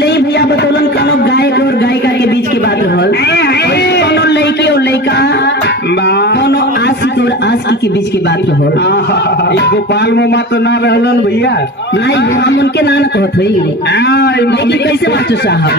पहले ही भैया बतौलन कोनो गायक और गायिका के बीच की बात रहल। कोनो लड़के और लड़का कोनो आशिक और आशिकी के बीच की बात रहल। गोपाल मामा तो ना रहलन भैया। नहीं हम उनके ना कहत हई। लेकिन कैसे मास्टर साहब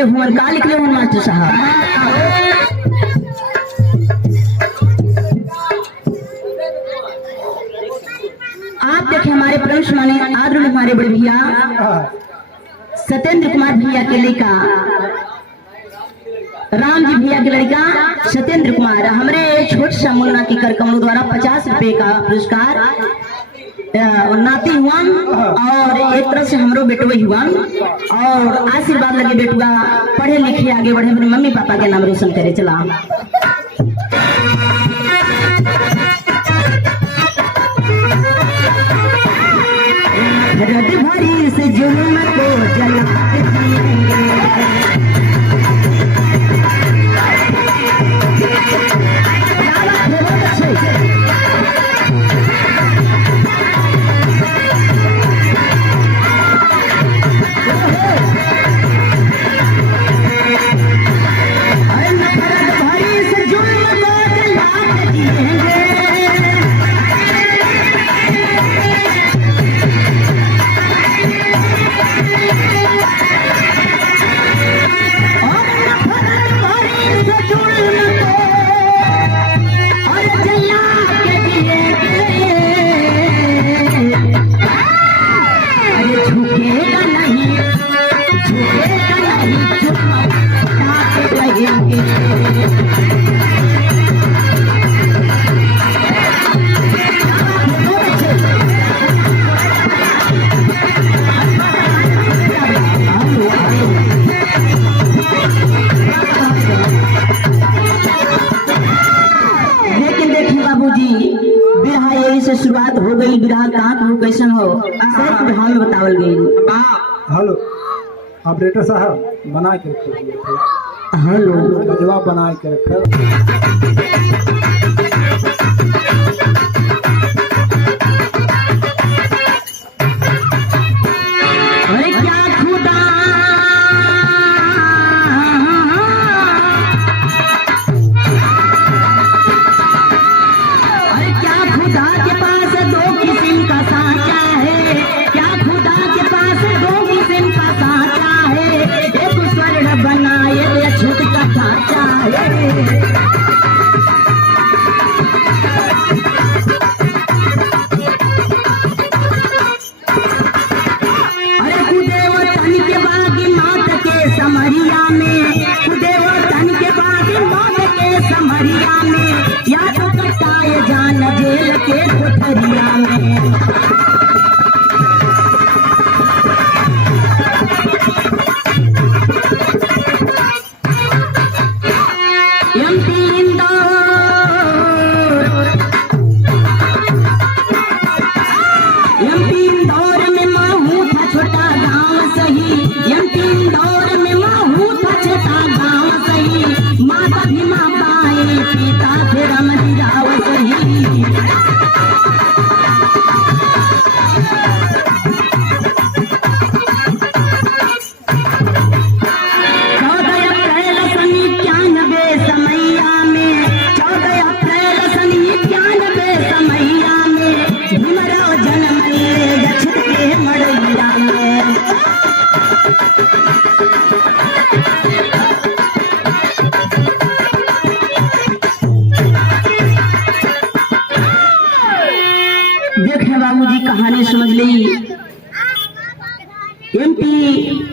गरीब हुआ का लिखले हुआ मास्टर साहब। आप देखें हमारे प्रंश माने आदरणीय हमारे बड़े भैया सत्येंद्र कुमार भैया के लड़का राम जी भैया के लड़का सत्येंद्र कुमार हमारे छोटे सा मुन्ना की कार्यक्रमों द्वारा 50 रुपए का पुरस्कार नाती हुआ और एक तरह से हमरो बेटुआ हुआ और आशीर्वाद लगे बेटुआ पढ़े लिखे आगे बढ़े अपने मम्मी पापा के नाम रोशन करे चला। रद भरी से जुल्म को जला शुरुआत हो गई विराह कहाँ कहूँ कैसन हो सिर्फ विराह में बतावल गई। हेलो ऑपरेटर साहब बना के रखो। हेलो जवाब बना के रखो। अरे क्या खुदा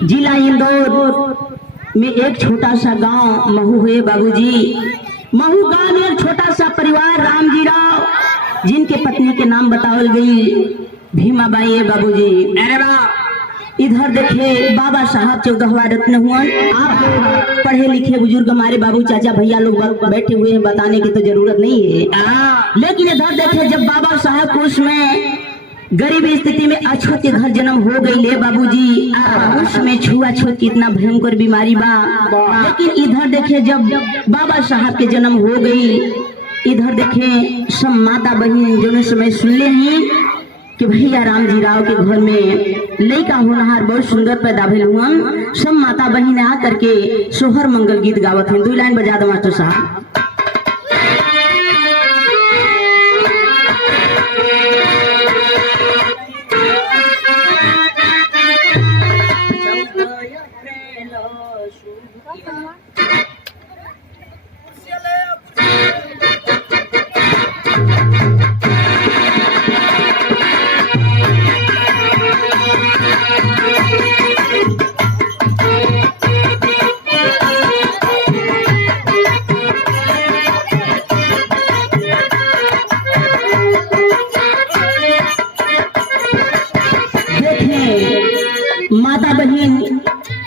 जिला इंदौर में एक छोटा सा गांव महू है बाबूजी। महू गांव में एक छोटा सा परिवार रामजी राव जिनके पत्नी के नाम बतावल गई भीमाबाई है बाबूजी। अरे वाह, इधर देखिए बाबा साहब 14वां रत्न हुआ। आप पढ़े लिखे बुजुर्ग हमारे बाबू चाचा भैया लोग बैठे हुए हैं, बताने की तो जरूरत नहीं है। लेकिन इधर देखिए जब बाबा साहब को उसमें गरीब स्थिति में अछूत के घर जन्म हो गई ले बाबूजी, उसमें छुआछूत की इतना भयंकर बीमारी बा। लेकिन इधर देखिए जब बाबा साहब के जन्म हो गई, इधर देखे सब माता बहन जो समय सुन ले ही कि भैया रामजी राव के घर में लड़का होनहार बहुत सुंदर पैदा भेल हुआ। सब माता बहन आ करके सोहर मंगल गीत गावत हैं। 2 लाइन बजा दो मास्टर साहब। माता बहन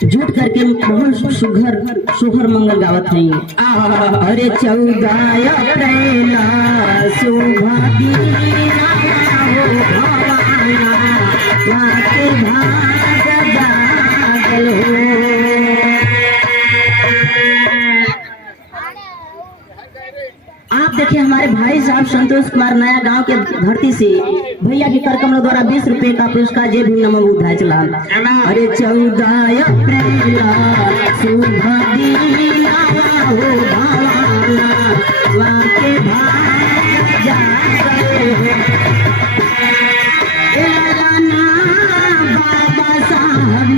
जुट करके बहुत सुघर मंगल गावत हैं। अरे 14 अप्रैल शोभा दीना हो भवाना, वाके भाग जागल हो। आप देखिए हमारे भाई साहब संतोष कुमार नया गांव के धरती से भैया के कर कमलों द्वारा 20 रुपए का पुरस्कार जे भी नमो बुद्धाय चला। अरे 14 अप्रैल शुभ दीना हो भवाना, वाके भाग जागल बाबा साहब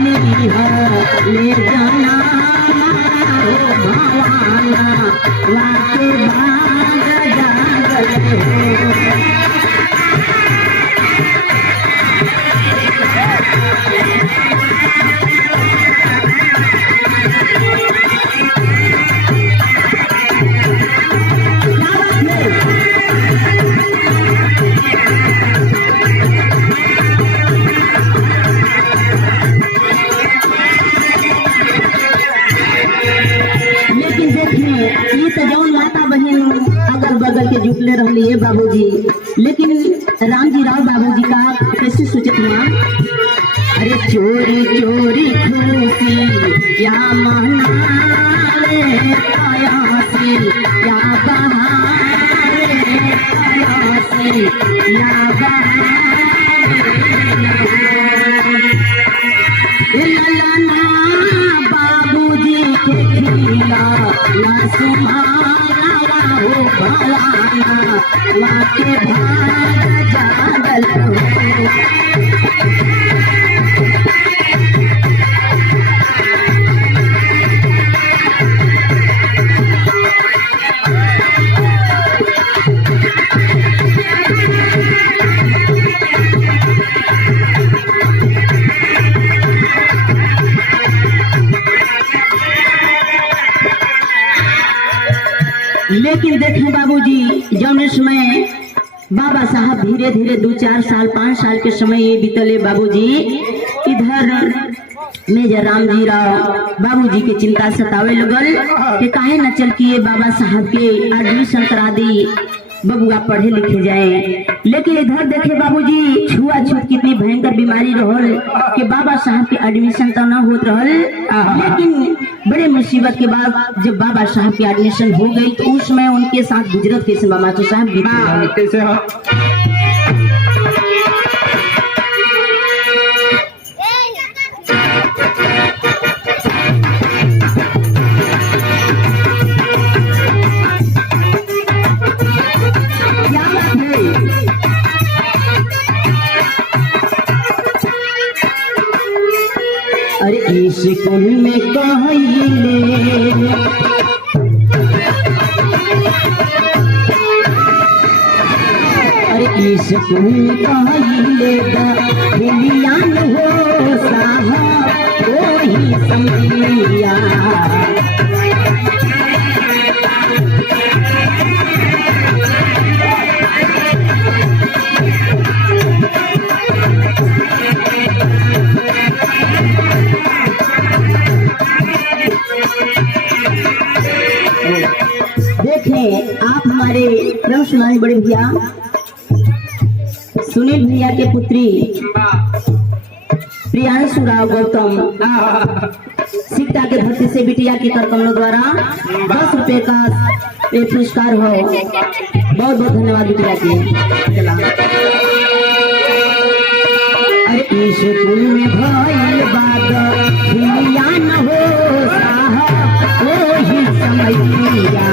ले जाना हो भवाना, वाके भाग जागल हो। बगल के जुटले रहली है बाबूजी। लेकिन रामजी राव बाबूजी का कैसे सोचत हुआ। अरे चोरी चोरी खुशी या मनारे आयासी या बहारे आयासी या ललना बाबूजी के खिला ना सुमारा हो भवाना, वाके भाग जागल हो। लेकिन देखें बाबूजी जब इसमें बाबा साहब धीरे धीरे 2-4 साल 5 साल के समय ये बीतले बाबूजी। इधर मेजर रामजी राव बाबूजी के चिंता सतावे लगल कि काहे न चल के बाबा साहब के एडमिशन करा दी, बबुआ पढ़े लिखे जाए। लेकिन इधर देखे बाबूजी छुआछूत कितनी भयंकर बीमारी रहल कि बाबा साहब के एडमिशन तो न होत रहल। लेकिन बड़े मुसीबत के बाद जब बाबा साहब की एडमिशन हो गई तो उसमें उनके साथ गुजरत कैसे बाबा साहब कैसे हो। अरे स्कूल में कहले अरे स्कूल में कहले बिलियान हो साहब ओ समैया। देखें आप हमारे क्रम सुनाई बड़े भैया सुनील भैया के पुत्री प्रियांशु राव गौतम सिकटा के धरती से बिटिया के कर कमलों द्वारा 10 रुपए का ये पुरस्कार हो। बहुत बहुत धन्यवाद बिटिया के। चला अरे स्कूल में भइल बात दुनिया न हो साहब वही समैया।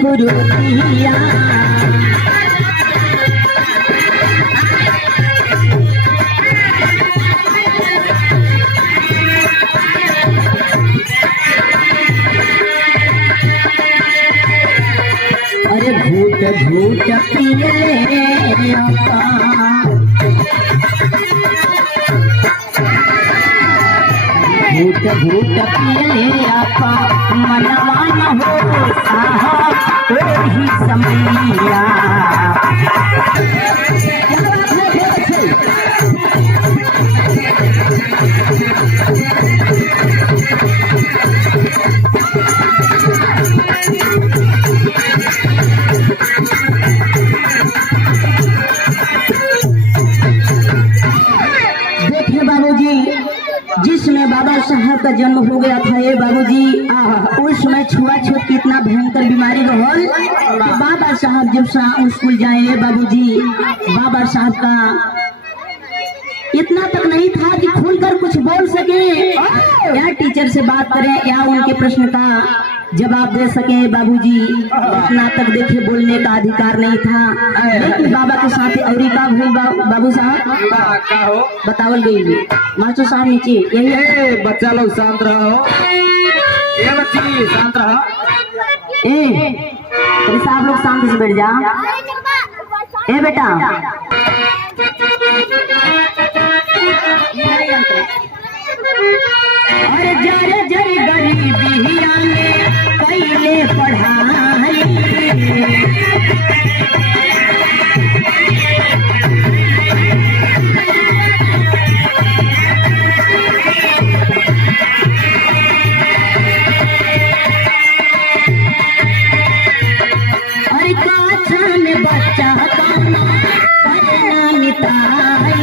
पुरुषिया अरे भूत भूत पियले भूत भूत पियले आपा मनवा न हो साहब वही समैया। देखिए बाबूजी जिसमें बाबा साहब का जन्म हो गया था ये बाबूजी उस समय छुआछूत की इतना भयंकर बीमारी रहल तो बाबा साहब जब स्कूल जाए बाबूजी बाबा साहब का इतना तक नहीं था कि खुलकर कुछ बोल सके या टीचर से बात करें या उनके प्रश्न का जवाब दे सके बाबूजी इतना तक देखे बोलने का अधिकार नहीं था। लेकिन बाबा के साथ औरी का भूल बाबू साहब बतावल गई मास्टर साहब नीचे यही है बच्चा लोग शांत रहो। ये बच्ची शांत रहो। तेरे साहब लोग शांति से बैठ जा। ए बेटा अरे जरे जरे गरीबी में कैले पढ़ाई अरे काछा में बच्चा काना करना मिताई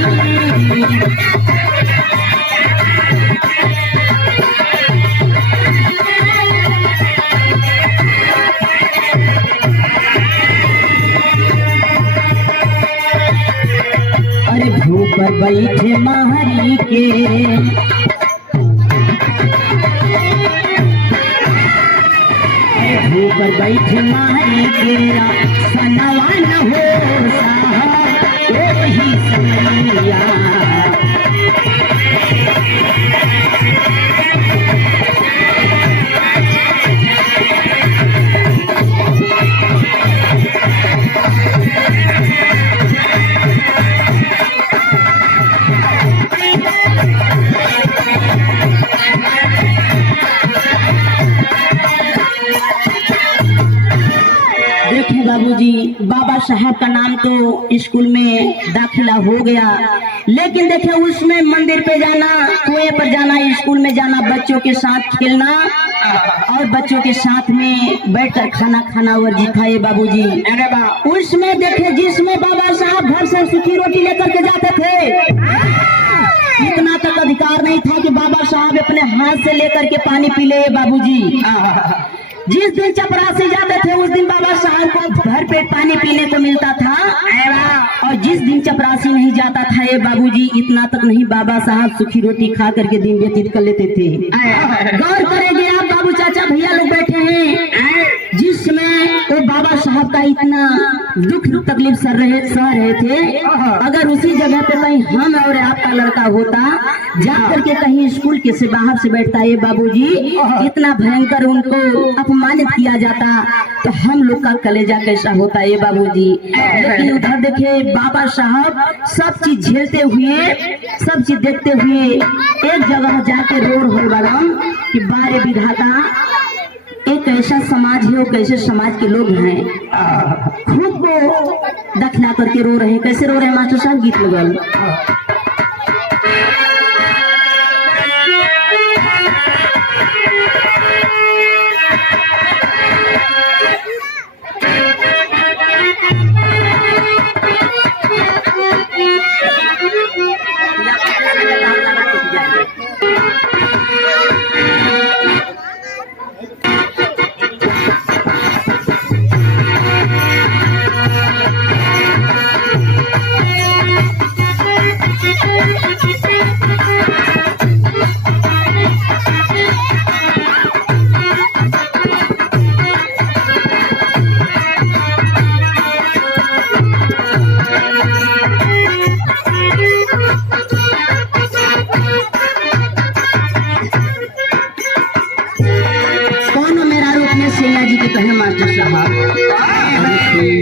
पर बैठे महरी के ऊपर बैठे महरी के सनवा न हो साहब वही समैया। बाबूजी बाबा साहब का नाम तो स्कूल में दाखिला हो गया लेकिन देखे उसमें मंदिर पे जाना कुएं पर जाना स्कूल में जाना बच्चों के साथ खेलना और बच्चों के साथ में बैठकर खाना खाना वर्जित था ये बाबूजी। उसमें देखे जिसमें बाबा साहब घर से सूखी रोटी लेकर के जाते थे इतना तक अधिकार नहीं था कि बाबा साहब अपने हाथ से लेकर के पानी पी ले बाबूजी। जिस दिन चपरासी जाते थे उस दिन बाबा साहब हमको भर पेट पानी पीने को मिलता था। और जिस दिन चपरासी नहीं जाता था ये बाबूजी, इतना तक नहीं, बाबा साहब सूखी रोटी खा करके दिन व्यतीत कर लेते थे। गौर करेंगे आप बाबू चाचा भैया लोग बैठे हैं, जिस समय वो बाबा साहब का इतना दुख तकलीफ सह रहे थे, अगर उसी जगह पे कहीं हम और आपका लड़का होता, जा करके कहीं स्कूल के से बाहर से बैठता ये बाबूजी, इतना भयंकर उनको अपमानित किया जाता, तो हम लोग का कलेजा कैसा होता ये बाबूजी। लेकिन उधर देखे बाबा साहब सब चीज झेलते हुए, सब चीज देखते हुए एक जगह जाके रोड हो बड़ा कि बारे विधाता, एक ऐसा समाज है, वो कैसे समाज के लोग हैं खुद को दखला करके रो रहे हैं। कैसे रो रहे हैं मास्टर साहब? गीत लगल। मास्टर साहब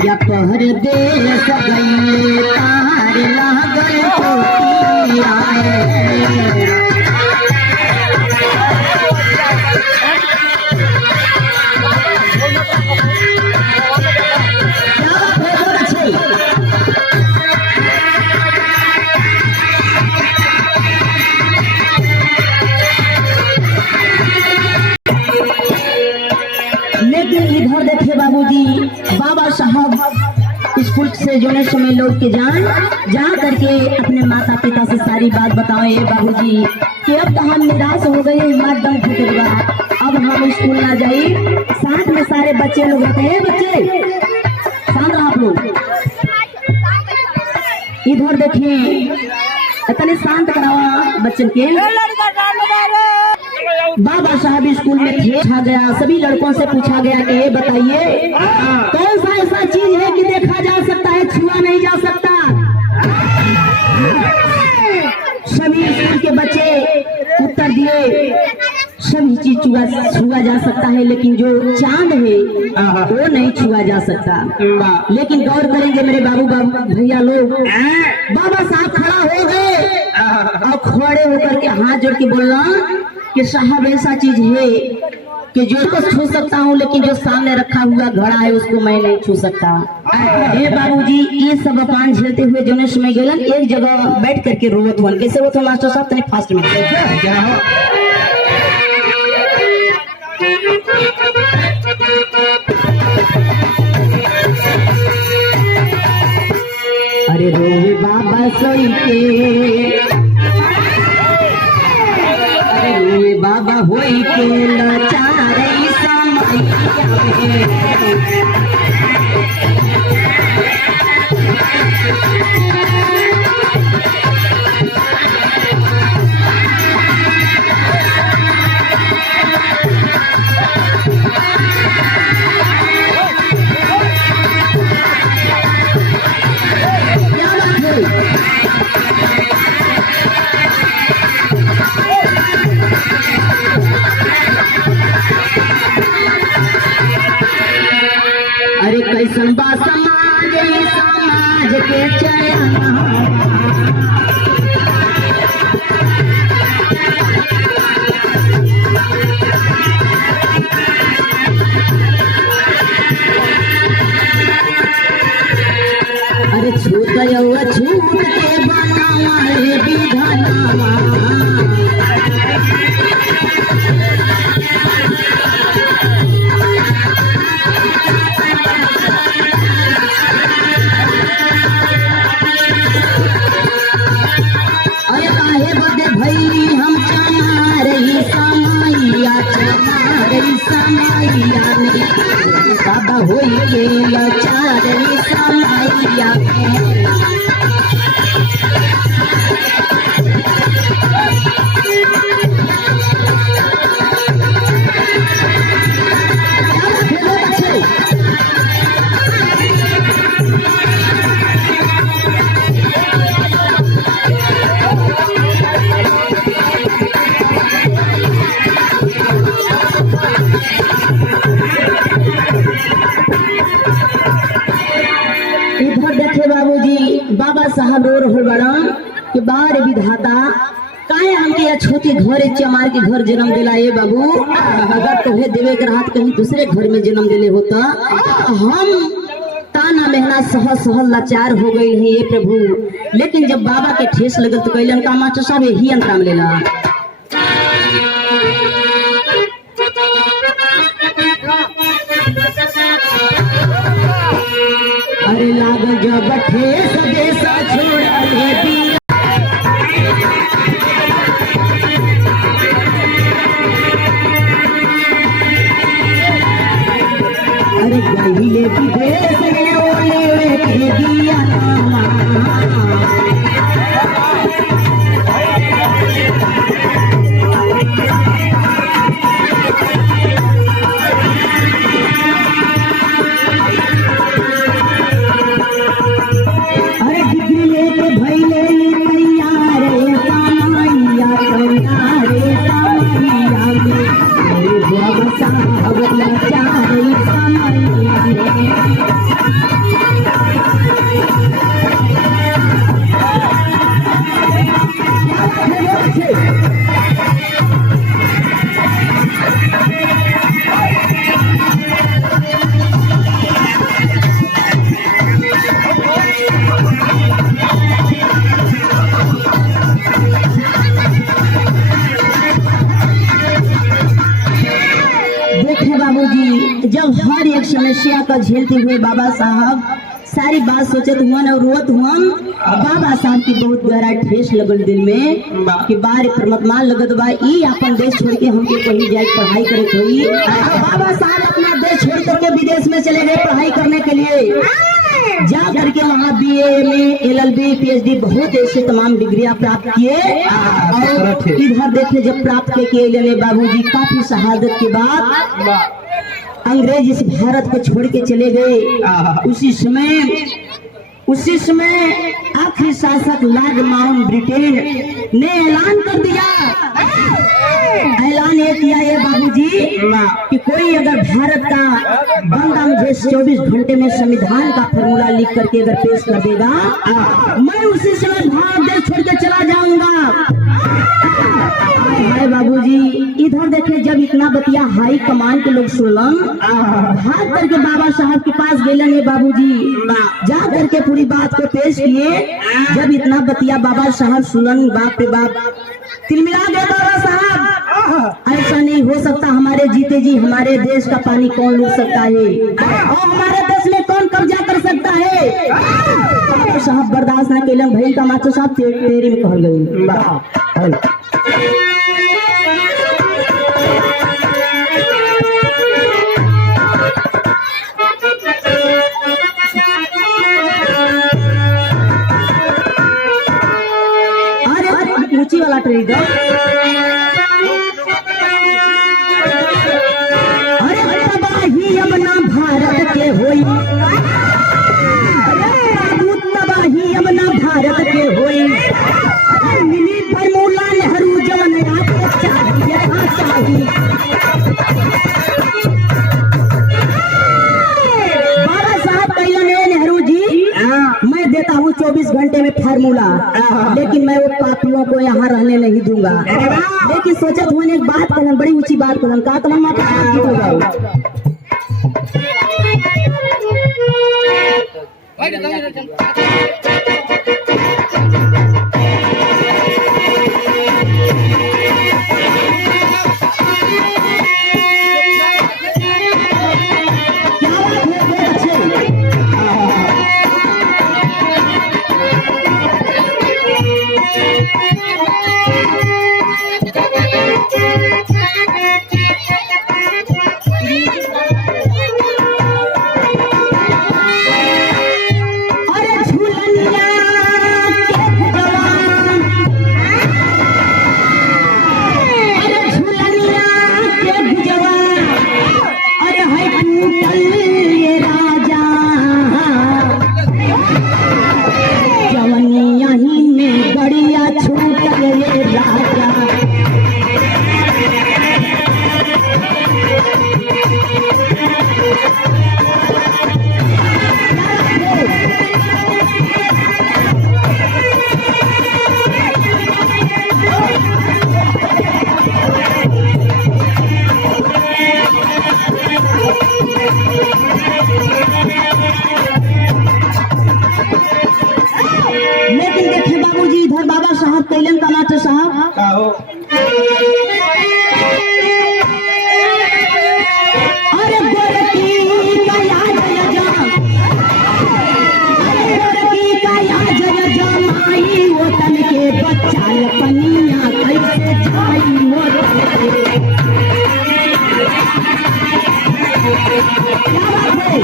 या पहर दे सगई तार लागल टोटी आए, इधर देखे बाबूजी बाबा साहब स्कूल से जोने समय लौट के जा करके अपने माता पिता से सारी बात बताओ ये बाबूजी कि अब तो हम निराश हो गए, हमारा दम घुट गया, अब हम स्कूल ना जाए। साथ में सारे बच्चे लोग रहते हैं, बच्चे शांत आप लोग इधर देखिए, इतने शांत करावा बच्चन के। बाबा साहब स्कूल में थे, पूछा गया, सभी लड़कों से पूछा गया कि ये बताइए कौन सा ऐसा चीज है कि देखा जा सकता है, छुआ नहीं जा सकता। सभी स्कूल के बच्चे उत्तर दिए सभी चीज छुआ जा सकता है, लेकिन जो चांद है वो नहीं छुआ जा सकता। लेकिन गौर करेंगे मेरे बाबू भैया लोग, बाबा साहब खड़ा हो गए और खड़े होकर के हाथ जोड़ के बोलना कि साहब ऐसा चीज है कि जो को छू सकता हूँ, लेकिन जो सामने रखा हुआ घड़ा है उसको मैं नहीं छू सकता। ये बाबूजी ये सब अपमान झेलते हुए जो समय गेलन, एक जगह बैठ करके रोवत हुआ। कैसे रोवत हुआ मास्टर साहब? तने फास्ट में अरे रोवे बाबा सोई के, अरे बाबा होई के लाचार समैया में। अरे कैसन बा समाज, समाज के चयना, अरे छूट गया छूट के बनावा रे विधानावा। बाबा होई के लाचारी समाइया में। इधर देखे बाबूजी बाबा साहब रो रहे बड़ा कि बार विधाता काहे हमके या छोटे घरे चमार के घर जन्म दिला ये बाबू। अगर तोहे देवे के रात कहीं दूसरे घर में जन्म दिले होता हम ताना मेहना सह सह लाचार हो गई है ये प्रभु। लेकिन जब बाबा के ठेस लगल तो कैलन का मास्टर साहब यही अंतराम लेला। अरे लाग जब ठेस देसा छोड़ दिया। अरे गहिले की देश में ओले के दिया जब हर एक समस्या का झेलते हुए बाबा साहब सारी बात सोचत हुआ और रोत हुआ। बाबा साहब की बहुत गहरा ठेस लगल दिल में कि बार परमात्मा लगत बा ई अपन देश छोड़ के हमके कहीं जाए पढ़ाई करे कोई। बाबा साहब अपना देश छोड़ करके विदेश में चले गए पढ़ाई करने के लिए। जा करके वहाँ BA में LLB PhD बहुत ऐसे तमाम डिग्रियां प्राप्त किए। और इधर देखे जब प्राप्त किए बाबूजी काफी शहादत के बाद अंग्रेज इस भारत को छोड़ के चले गए। उसी समय आखिरी शासक लॉर्ड माउंट ब्रिटेन ने ऐलान कर दिया। ऐलान ये किया ये बाबूजी कि कोई अगर भारत का बंदा मुझे 24 घंटे में संविधान का फॉर्मूला लिख करके अगर पेश कर देगा मैं उसी समय भारत देश छोड़ के चला जाऊंगा। हाय बाबूजी इधर देखे जब इतना बतिया हाई कमान के लोग सुनलन भाग करके बाबा साहब के पास गेलन। बाबूजी जा करके पूरी बात को पेश किए। जब इतना बतिया बाबा साहब सुनलन बाप रे बाप तिलमिला गए बाबा साहब। ऐसा नहीं हो सकता, हमारे जीते जी हमारे देश का पानी कौन लूट सकता है और हमारे देश में कौन कब्जा कर सकता है। बाबा साहब बर्दाश्त न केलन भाई का मास्टर साहब तेरी में कहल गई। ऊंची वाला ट्रेड अरे तबाही अब ना भारत के होई। अरे तबाही अब ना भारत के होई। मिली फॉर्मूला नेहरू जवन आपको चाहिए चाहिए। बाबा साहब कहलन नेहरू जी मैं देता हूँ 24 घंटे में फार्मूला, लेकिन मैं वो पापियों को यहाँ रहने नहीं दूंगा। लेकिन सोचा तुमने एक बात कहन, बड़ी ऊंची बात कहन का तो हम मास्टर साहब, का हो अरे गोरकी का याद जा, अरे गोरकी का याद जा माई वतन के बच्चा पनिया कैसे जाई वतन के। क्या बात है?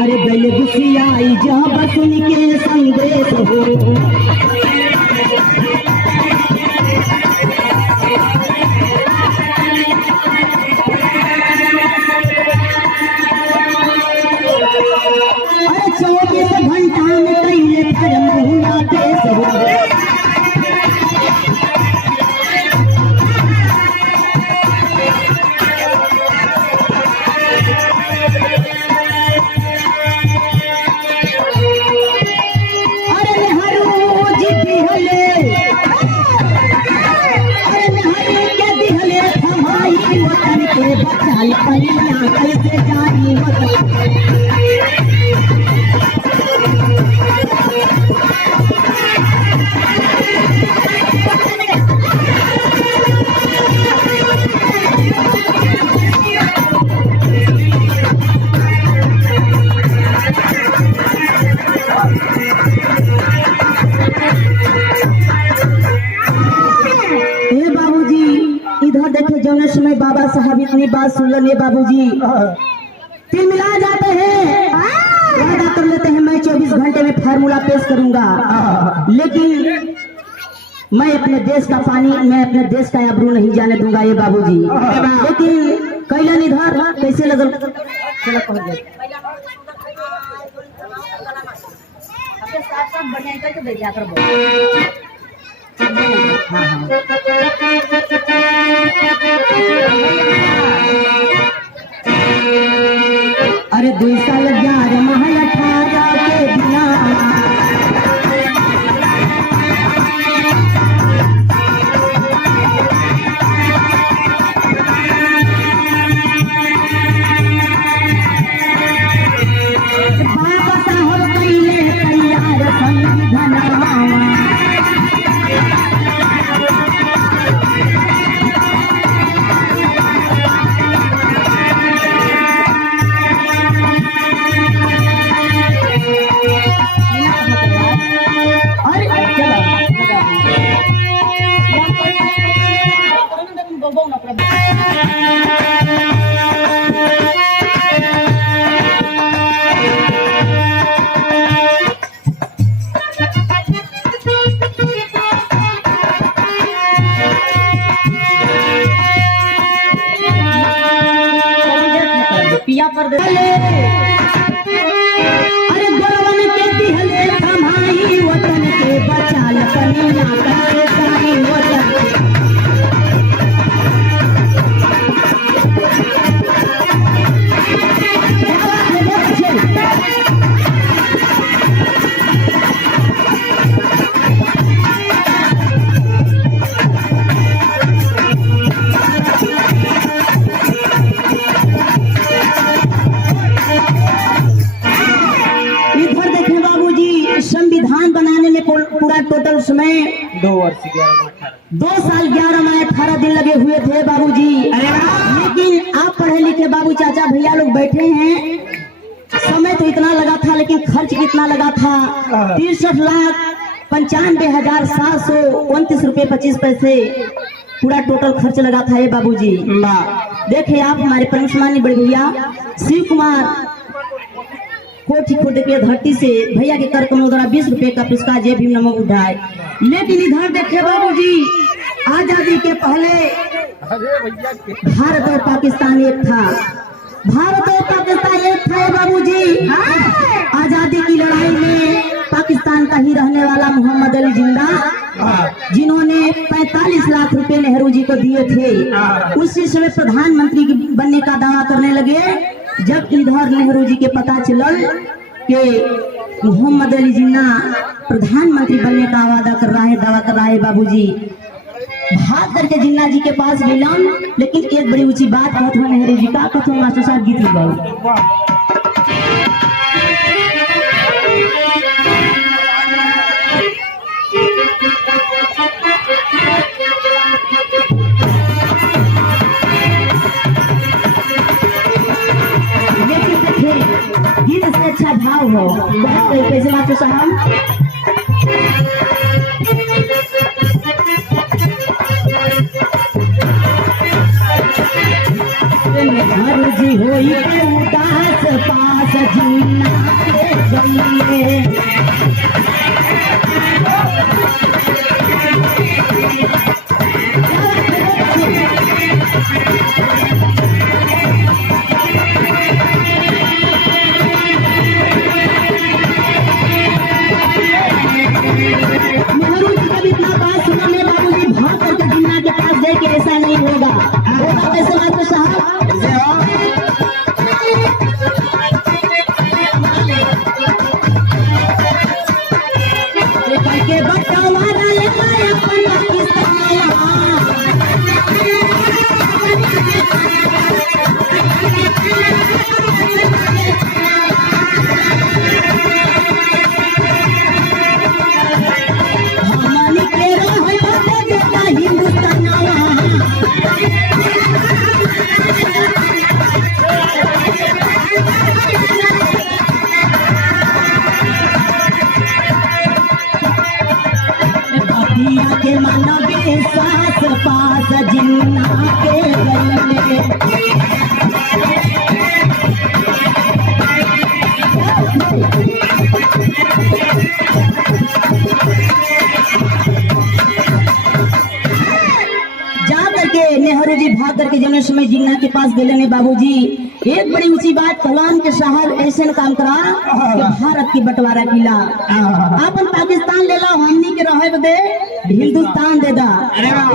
अरे गले गुसियाई जब सुन के संदेश हो, अरे 24 घंटा में कैले पर महुआ देश हो। अरे नेहरू जी दिहले, अरे नेहरू के दिहले थमाई वतन के बचाल पनिया कैसे जाई वतन। ए बाबूजी, इधर देखे जौने समय बाबा साहब इतनी बात सुन ले बाबूजी, तिलमिला जाते हैं, वादा कर लेते हैं मैं 24 घंटे में फार्मूला पेश करूंगा, लेकिन मैं अपने देश का पानी, मैं अपने देश का आबरू नहीं जाने दूंगा ये बाबूजी। लेकिन कैलन इधर कैसे लगल, चलो पहुंच गए। हाँ हाँ अरे 2 साल 11 माह 18 के बिना, बाबा साहब कैले तैयार संविधानवा, पिया पर दे अरे गोरवन के दिहले थमाई वतन के बचाल पनिया कैसे जाई वतन के। संविधान बनाने में पूरा टोटल समय 2 वर्ष 11 2 साल 11 माह 18 दिन लगे हुए थे बाबूजी। लेकिन आप पढ़े लिखे बाबू चाचा भैया लोग बैठे हैं, समय तो इतना लगा था लेकिन खर्च कितना लगा था, 63,95,729 रुपये 25 पैसे पूरा टोटल खर्च लगा था ये बाबूजी। देखिए आप हमारे परम सम्माननीय बड़े भैया शिव कुमार कोठी खुद के धरती से भैया के कर कमलों द्वारा 20 रुपए का पुरस्कार जय भीम नमो बुद्धाय। लेकिन इधर देखे बाबूजी, आजादी के पहले भारत और पाकिस्तान एक था, भारत और पाकिस्तान एक था बाबूजी। आजादी की लड़ाई में पाकिस्तान का ही रहने वाला मोहम्मद अली जिंदा, जिन्होंने 45 लाख रुपए नेहरू जी को दिए थे, उसी समय प्रधानमंत्री बनने का दावा करने लगे जब इधर नेहरू जी के पता चलल कि मोहम्मद अली जिन्ना प्रधानमंत्री बनने का वादा कर रहा है, दावा कर रहा है, बाबूजी भाग करके जिन्ना जी के पास मिलन। लेकिन एक बड़ी ऊंची बात कहत हुआ नेहरू जी का, कहत हुआ मास्टर साहब गीत लगाओ। गीत से अच्छा भाव हो कैसे मास्टर साहब। जी होई के उदास पास जीना के गले ऐसा नहीं होगा, होगा कैसे मास्टर साहब। के बटवारा ले अपन हमनी के रहे बेटा हिंदुस्तान के मानवे सास पास जिन्ना के गले जा करके नेहरू जी भाग करके जने समय जिन्ना के पास गए ने बाबूजी। एक बड़ी ऊंची बात कलाम के साहब ऐसे काम करा कि भारत की बंटवारा किला अपन पाकिस्तान ले लो, हमनी के रहे बदे हिंदुस्तान दे दा।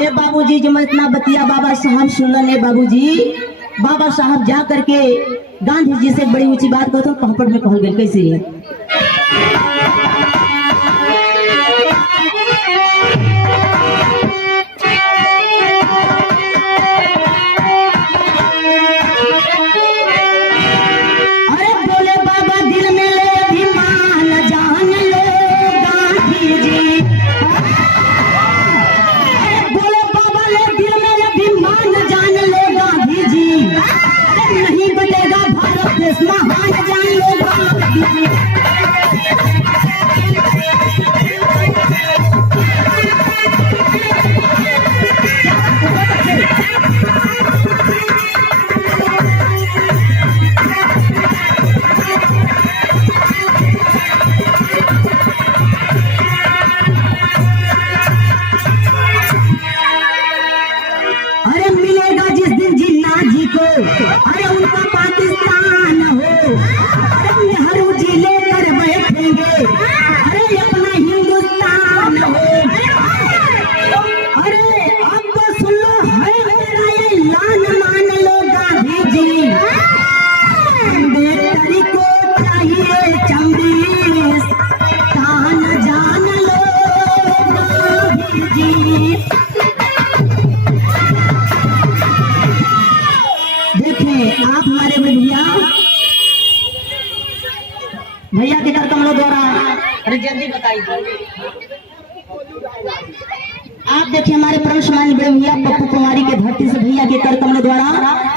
ए बाबूजी जो मैं इतना बतिया बाबा साहब सुनल है बाबूजी। बाबा साहब जा करके गांधी जी से बड़ी ऊंची बात कहते कहपट में कहल गए कैसे। अरे उनका पाकिस्तान हो, अरे नेहरू जी लेकर बैठेंगे, अरे अपना हिंदुस्तान हो। अरे अब तो सुन लो है मेरा ये लान मान लो गांधी जी। अम्बेडकर को चाहिए 26 तान जान लो गांधी जी। आप हमारे भैया के कर कमलों द्वारा, अरे जल्दी बताइए। आप देखिए हमारे परम सम्मानीय बड़े भैया पप्पू कुमारी के धरती से भैया के कर कमलों द्वारा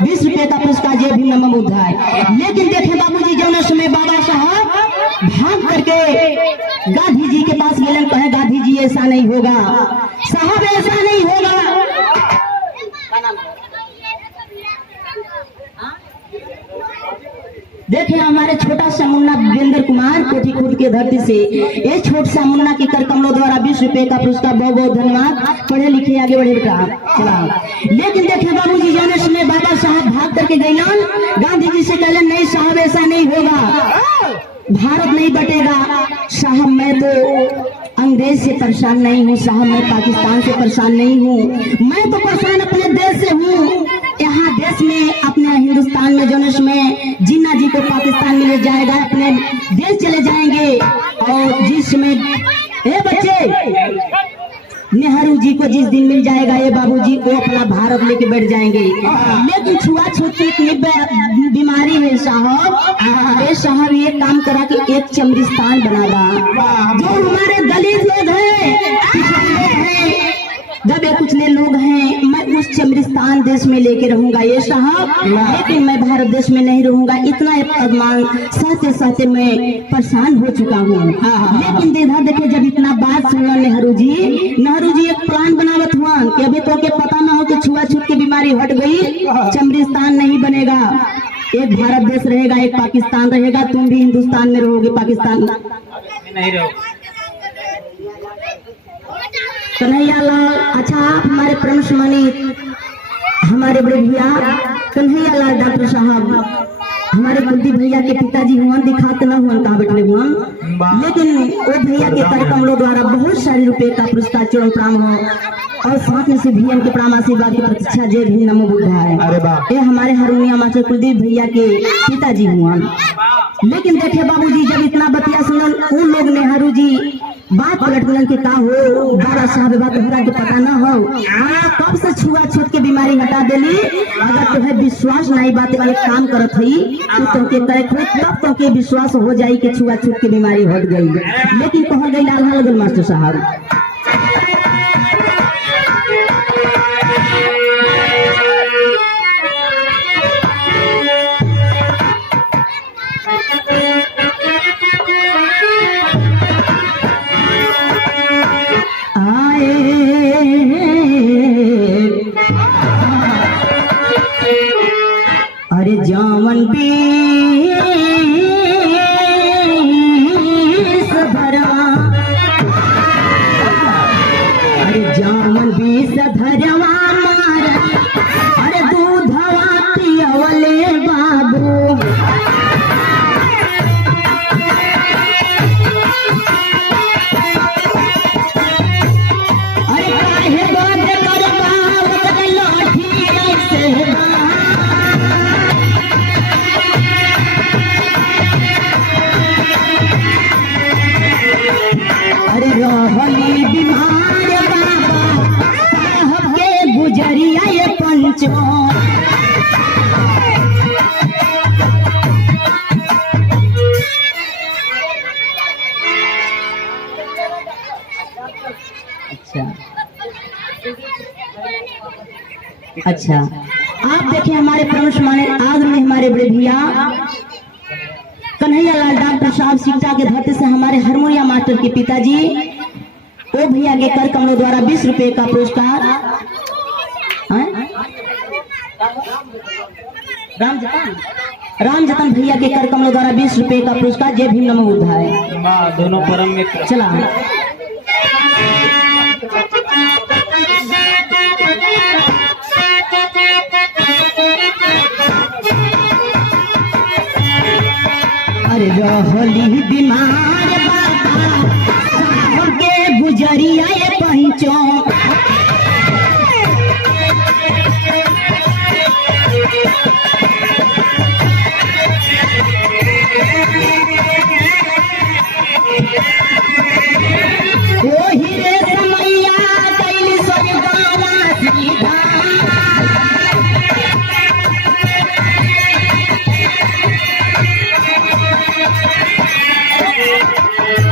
20 रुपए का पुरस्कार जे भी नमम उद्धार। लेकिन देखिए बाबूजी जो समय बाबा साहब भाग करके गांधी जी के पास मिलन कहे गांधी जी ऐसा नहीं होगा साहब, ऐसा नहीं होगा। देखिए हमारे छोटा सा मुन्ना वीरेंद्र कुमार कोठी खुद के धरती से ये छोटा सा मुन्ना की कर कमलों द्वारा 20 रुपए का पुरस्कार, बहुत बहुत धन्यवाद। पढ़े लिखे आगे बढ़े बेटा चला। लेकिन देखिए बाबूजी जाने समय बाबा साहब भाग करके गए, गांधी जी से कहले नहीं साहब ऐसा नहीं होगा, भारत नहीं बटेगा साहब। मैं तो अंग्रेज से परेशान नहीं हूँ साहब, मैं पाकिस्तान से परेशान नहीं हूँ, मैं तो परेशान अपने देश से हूँ। यहाँ देश में अपने हिंदुस्तान में जो में आदत लेके बैठ जाएंगे। लेकिन छुआछूत की इतनी बीमारी है साहब, ये साहब ये काम करा कि एक चमरिस्तान बना जो हमारे दलित लोग हैं, पिछड़े हैं, दबे कुचले लोग हैं, मैं उस चमरिस्तान देश में लेके रहूंगा ये साहब। लेकिन मैं भारत देश में नहीं रहूंगा। इतना अपमान सहते सहते मैं परेशान हो चुका हूँ। लेकिन देखा देखे जब इतना बात सुना नेहरू जी एक प्लान बनावत हुआ कि अभी तो के पता ना हो कि छुआछूत की बीमारी हट गई, चमरिस्तान नहीं बनेगा, एक भारत देश रहेगा, एक पाकिस्तान रहेगा, तुम भी हिंदुस्तान में रहोगे, पाकिस्तान नहीं रहो। कन्हैया लाल, अच्छा आप हमारे परम सम्मानित हमारे बड़े भैया कन्हैया लाल डॉक्टर साहब हमारे कुलदीप भैया के पिताजी हुआ, दिखाते न हुआ कहाँ बैठे हुआ, लेकिन वो भैया के कार्यक्रमों द्वारा बहुत सारे रुपए का पुरस्कार चरण प्राम हो और साथ में से भैया के प्राम आशीर्वाद की प्रतीक्षा जय भीम नमो बुद्धाय। ये हमारे हारमोनिया मास्टर कुलदीप भैया के पिताजी हुआ। लेकिन देखे बाबूजी जब इतना बतिया सुनल उन लोग नेहरू जी बात पलटन के का हो बाबा साहब बात तोहरा के पता ना हो, कब से छुआछूत के बीमारी हटा देली। अगर तुम्हें विश्वास नहीं बात एक काम करत हई तो तुमके करे तब तुमके विश्वास हो जाई कि छुआछूत की बीमारी हट गई। लेकिन कहल गई लाल हाल मास्टर साहब अरे जावन बीस भरवा, अरे जावन बीस धरवा मार, अरे दूधवा पियवले बाबू, अरे काहे बात करबा ओकर लाठी ऐसे रहली बीमार बाबा साहब के गुजरिया ये पंचो। अच्छा आप देखें हमारे परम सम्मानित आज में हमारे बड़े भैया कन्हैया लाल डॉक्टर साहब शिक्षा के धरती से हमारे हारमोनिया मास्टर के पिताजी ओ भैया के कर कमलों द्वारा 20 रुपए का पुरस्कार राम जतन भैया के कर कमलों द्वारा 20 रुपए का पुरस्कार जय भीम नमो बुद्धाय। दोनों परम मित्र चला अरे रहली बीमार बाबा साहब के गुजरिया ये पंचो। ओही रे समैया कैली स्वर्गावा सीधा,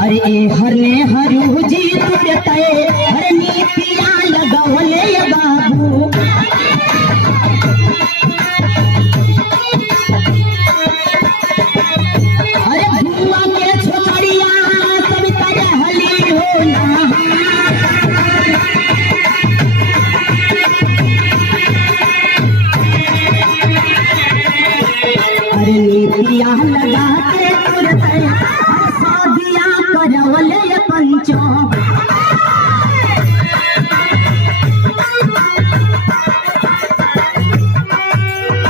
अरे हरने हरू जी तुरते हर नीतिया लगवले बाबू, अरे भुआ के छोकरिया सब तरहली हो ना, अरे नीतिया लगा के तुरते शादिया करवले पंचो।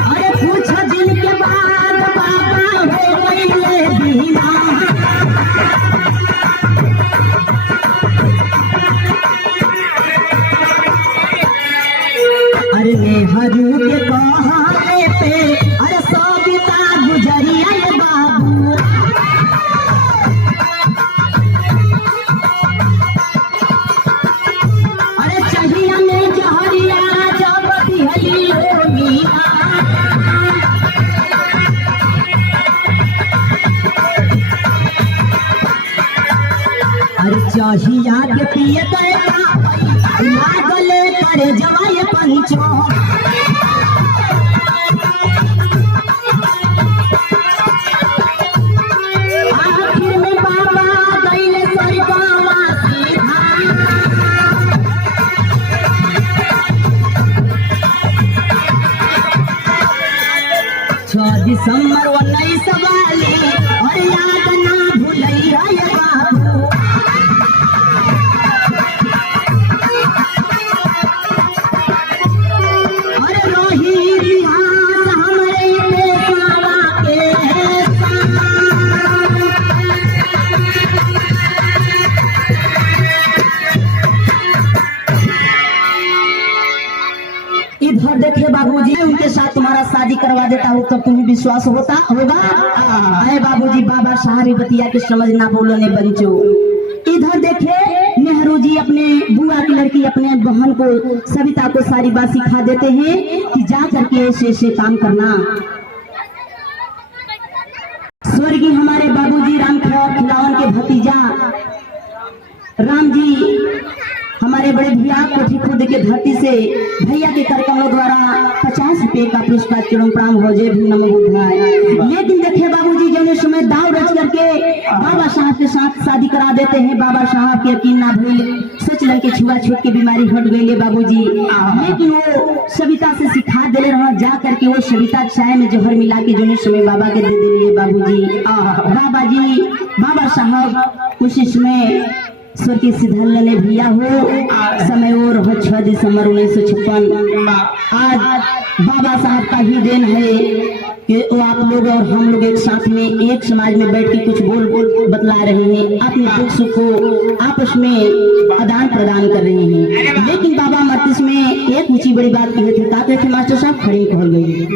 अरे पूछ दिन के बाद बाबा हो गईले दीना, अरे नेहरू के कहले पे अरे सबिता गुजरिया ये बाबू, अरे चाहिया में जहरिया जब भंगिया के पिए लागले करे जवाय पंचो आखिर में बाबा गईले सरगावा सीधा 6 दिसंबर 1942 और याद ना भूलैया ये बाबू और रोही इतिहास हमरे पेशवा के साथ। इधर देखे बाबूजी उनके साथ तुम्हारा शादी करवा देता हूँ तब तुम्हें विश्वास होता होगा। अरे बाबूजी बाबा साहब बतिया के समझना बोलने बंचो। इधर देखे नेहरू जी अपने बुआ की लड़की अपने बहन को सविता को सारी बात सिखा देते हैं कि जा करके ऐसे काम करना। स्वर्गीय हमारे बाबूजी राम खिलावन के भतीजा राम जी हमारे बड़े भैया कोठी खुद के धरती से भैया के कार्यक्रमों द्वारा 50 रुपए का पुरस्कार चरण प्राम हो जय भीम नमो बुद्धाय। लेकिन देखे बाबूजी जो समय दाव रच करके बाबा साहब के साथ शादी करा देते हैं। बाबा साहब के यकीन ना भइल सच लग के छुआछूत की बीमारी हट गई बाबूजी। लेकिन वो सविता से सिखा दे रहा जा करके वो सविता चाय में जहर मिला के जो समय बाबा के दे दिए बाबूजी। बाबा साहब उस समय स्वर्गीय सिद्धल ने भैया हो समय और 6 दिसंबर 1956। आज बाबा साहब का ही देन है कि वो आप लोग और हम लोग एक साथ में एक समाज में बैठ के कुछ बोल बतला रहे हैं, अपने दुख सुख को आपस में आदान प्रदान कर रहे हैं। लेकिन बाबा मस्तिष्क में एक ऊंची बड़ी बात कही थी, मास्टर साहब खड़ी खोल गई।